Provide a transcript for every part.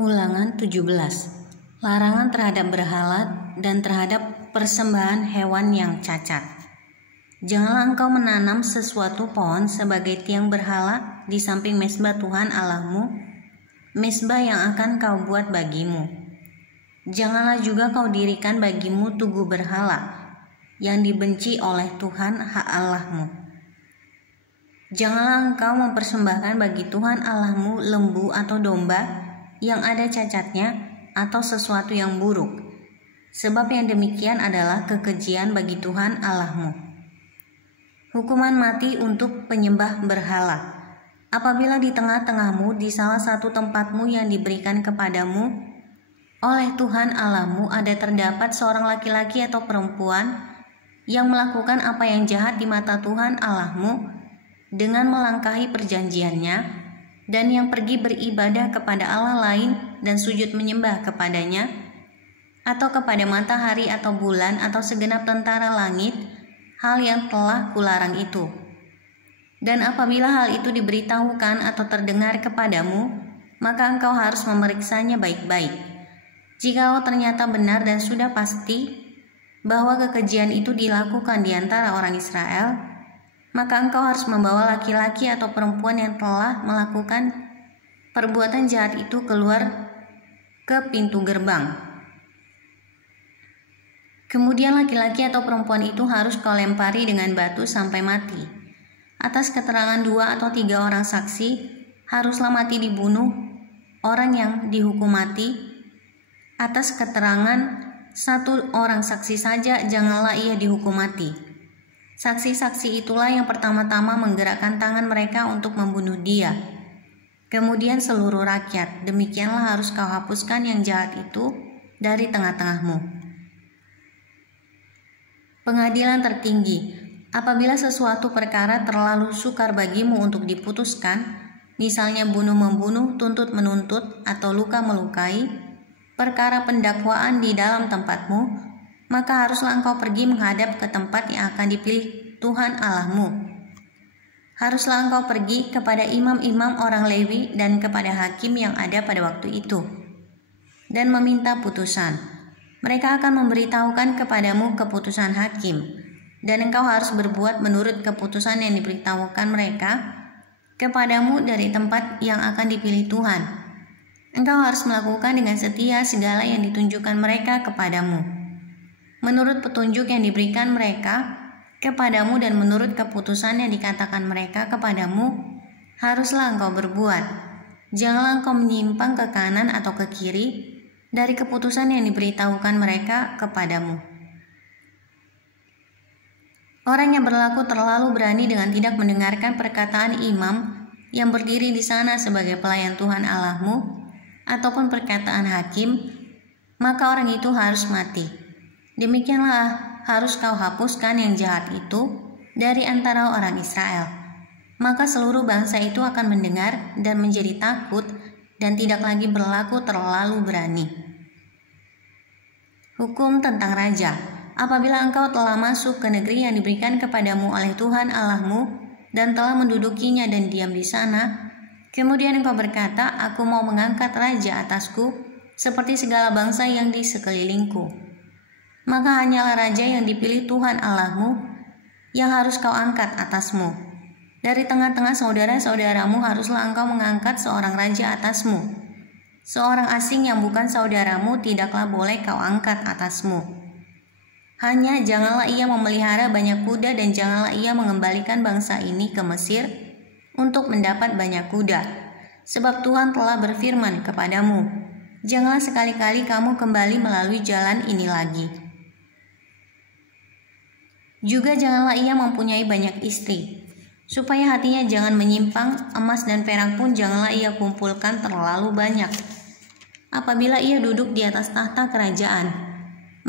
Ulangan 17. Larangan terhadap berhala dan terhadap persembahan hewan yang cacat. Janganlah engkau menanam sesuatu pohon sebagai tiang berhala di samping mezbah Tuhan Allahmu, mezbah yang akan kau buat bagimu. Janganlah juga kau dirikan bagimu tugu berhala yang dibenci oleh Tuhan Allahmu. Janganlah engkau mempersembahkan bagi Tuhan Allahmu lembu atau domba yang ada cacatnya atau sesuatu yang buruk, sebab yang demikian adalah kekejian bagi Tuhan Allahmu. Hukuman mati untuk penyembah berhala. Apabila di tengah-tengahmu di salah satu tempatmu yang diberikan kepadamu oleh Tuhan Allahmu ada terdapat seorang laki-laki atau perempuan yang melakukan apa yang jahat di mata Tuhan Allahmu dengan melangkahi perjanjiannya, dan yang pergi beribadah kepada Allah lain dan sujud menyembah kepadanya, atau kepada matahari atau bulan atau segenap tentara langit, hal yang telah kularang itu. Dan apabila hal itu diberitahukan atau terdengar kepadamu, maka engkau harus memeriksanya baik-baik. Jikalau ternyata benar dan sudah pasti bahwa kekejian itu dilakukan di antara orang Israel, maka engkau harus membawa laki-laki atau perempuan yang telah melakukan perbuatan jahat itu keluar ke pintu gerbang. Kemudian laki-laki atau perempuan itu harus kau lempari dengan batu sampai mati. Atas keterangan 2 atau 3 orang saksi, haruslah mati dibunuh orang yang dihukum mati. Atas keterangan 1 orang saksi saja, janganlah ia dihukum mati. Saksi-saksi itulah yang pertama-tama menggerakkan tangan mereka untuk membunuh dia. Kemudian seluruh rakyat, demikianlah harus kau hapuskan yang jahat itu dari tengah-tengahmu. Pengadilan tertinggi. Apabila sesuatu perkara terlalu sukar bagimu untuk diputuskan, misalnya bunuh-membunuh, tuntut-menuntut, atau luka-melukai, perkara pendakwaan di dalam tempatmu, maka haruslah engkau pergi menghadap ke tempat yang akan dipilih Tuhan Allahmu. Haruslah engkau pergi kepada imam-imam orang Lewi dan kepada hakim yang ada pada waktu itu, dan meminta putusan. Mereka akan memberitahukan kepadamu keputusan hakim, dan engkau harus berbuat menurut keputusan yang diberitahukan mereka kepadamu dari tempat yang akan dipilih Tuhan. Engkau harus melakukan dengan setia segala yang ditunjukkan mereka kepadamu, menurut petunjuk yang diberikan mereka kepadamu dan menurut keputusan yang dikatakan mereka kepadamu, haruslah engkau berbuat. Janganlah engkau menyimpang ke kanan atau ke kiri dari keputusan yang diberitahukan mereka kepadamu. Orang yang berlaku terlalu berani dengan tidak mendengarkan perkataan imam yang berdiri di sana sebagai pelayan Tuhan Allahmu, ataupun perkataan hakim, maka orang itu harus mati. Demikianlah harus kau hapuskan yang jahat itu dari antara orang Israel. Maka seluruh bangsa itu akan mendengar dan menjadi takut dan tidak lagi berlaku terlalu berani. Hukum tentang raja. Apabila engkau telah masuk ke negeri yang diberikan kepadamu oleh Tuhan Allahmu dan telah mendudukinya dan diam di sana, kemudian engkau berkata, aku mau mengangkat raja atasku seperti segala bangsa yang di sekelilingku, maka hanyalah raja yang dipilih Tuhan Allahmu yang harus kau angkat atasmu. Dari tengah-tengah saudara-saudaramu haruslah engkau mengangkat seorang raja atasmu. Seorang asing yang bukan saudaramu tidaklah boleh kau angkat atasmu. Hanya janganlah ia memelihara banyak kuda dan janganlah ia mengembalikan bangsa ini ke Mesir untuk mendapat banyak kuda. Sebab Tuhan telah berfirman kepadamu, janganlah sekali-kali kamu kembali melalui jalan ini lagi. Juga janganlah ia mempunyai banyak istri, supaya hatinya jangan menyimpang. Emas dan perak pun janganlah ia kumpulkan terlalu banyak. Apabila ia duduk di atas tahta kerajaan,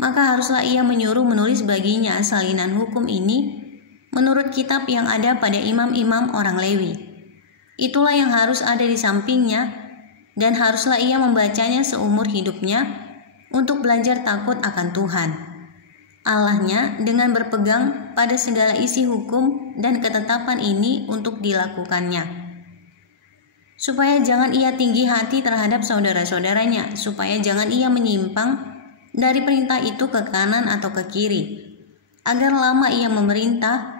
maka haruslah ia menyuruh menulis baginya salinan hukum ini menurut kitab yang ada pada imam-imam orang Lewi. Itulah yang harus ada di sampingnya, dan haruslah ia membacanya seumur hidupnya untuk belajar takut akan Tuhan Allahnya dengan berpegang pada segala isi hukum dan ketetapan ini untuk dilakukannya, supaya jangan ia tinggi hati terhadap saudara-saudaranya, supaya jangan ia menyimpang dari perintah itu ke kanan atau ke kiri, agar lama ia memerintah,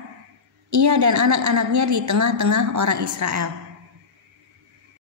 ia dan anak-anaknya di tengah-tengah orang Israel.